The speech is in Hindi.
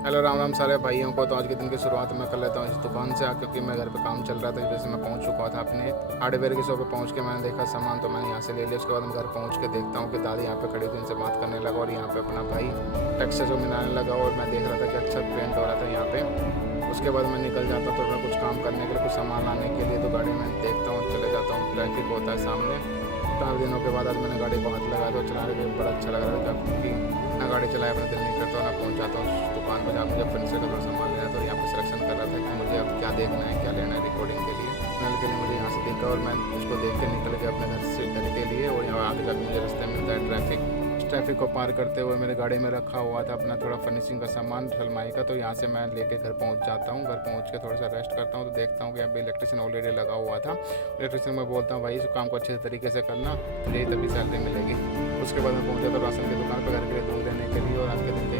हेलो राम राम सारे भाइयों को। तो आज के दिन की शुरुआत मैं कर लेता हूँ इस दुकान से, क्योंकि मैं घर पे काम चल रहा था, जैसे मैं पहुँच चुका था अपने हार्डवेयर की शॉप पे। पहुँच के मैंने देखा सामान, तो मैंने यहाँ से ले लिया। उसके बाद मैं घर पहुँच के देखता हूँ कि दादी यहाँ पे खड़ी थी, इनसे बात करने लगा और यहाँ पे अपना भाई टैक्स जो मिलाने लगा और मैं देख रहा था कि अच्छा पेंट हो रहा था यहाँ पे। उसके बाद मैं निकल जाता तो मैं कुछ काम करने के लिए, कुछ सामान लाने के लिए, तो गाड़ी में देखता हूँ, चले जाता हूँ। ट्रैफिक होता है सामने। 4 दिनों के बाद आज मैंने गाड़ी को हाथ लगा दो, चलाने में बड़ा अच्छा लग रहा था, क्योंकि ना गाड़ी चलाए अपना दिल नहीं करता, ना पहुंच जाता हूँ उस दुकान पर जहाँ मुझे फर्नीचर का थोड़ा सामान लेना था। तो यहाँ पर सिलेक्शन कर रहा था कि मुझे अब क्या देखना है, क्या लेना है रिकॉर्डिंग के लिए। नल के लिए मुझे यहाँ से दिखा और मैं उसको देख के निकल गया अपने घर के लिए। और यहाँ आगे जाकर मुझे रास्ते में मिलता है ट्रैफिक। ट्रैफिक को पार करते हुए मेरे गाड़ी में रखा हुआ था अपना थोड़ा फिनिशिंग का सामान सलमाई का, तो यहाँ से मैं लेके घर पहुँच जाता हूँ। घर पहुँच के थोड़ा सा रेस्ट करता हूँ, तो देखता हूँ कि यहाँ पे इलेक्ट्रिशियन ऑलरेडी लगा हुआ था। इलेक्ट्रिशियन में बोलता हूँ भाई इस काम को अच्छे तरीके से करना, तो यही तभी सैलरी मिलेगी। उसके बाद मैं पहुँचा था राशन की दुकान पर घर के लिए दूध लेने के लिए। और आज के दिन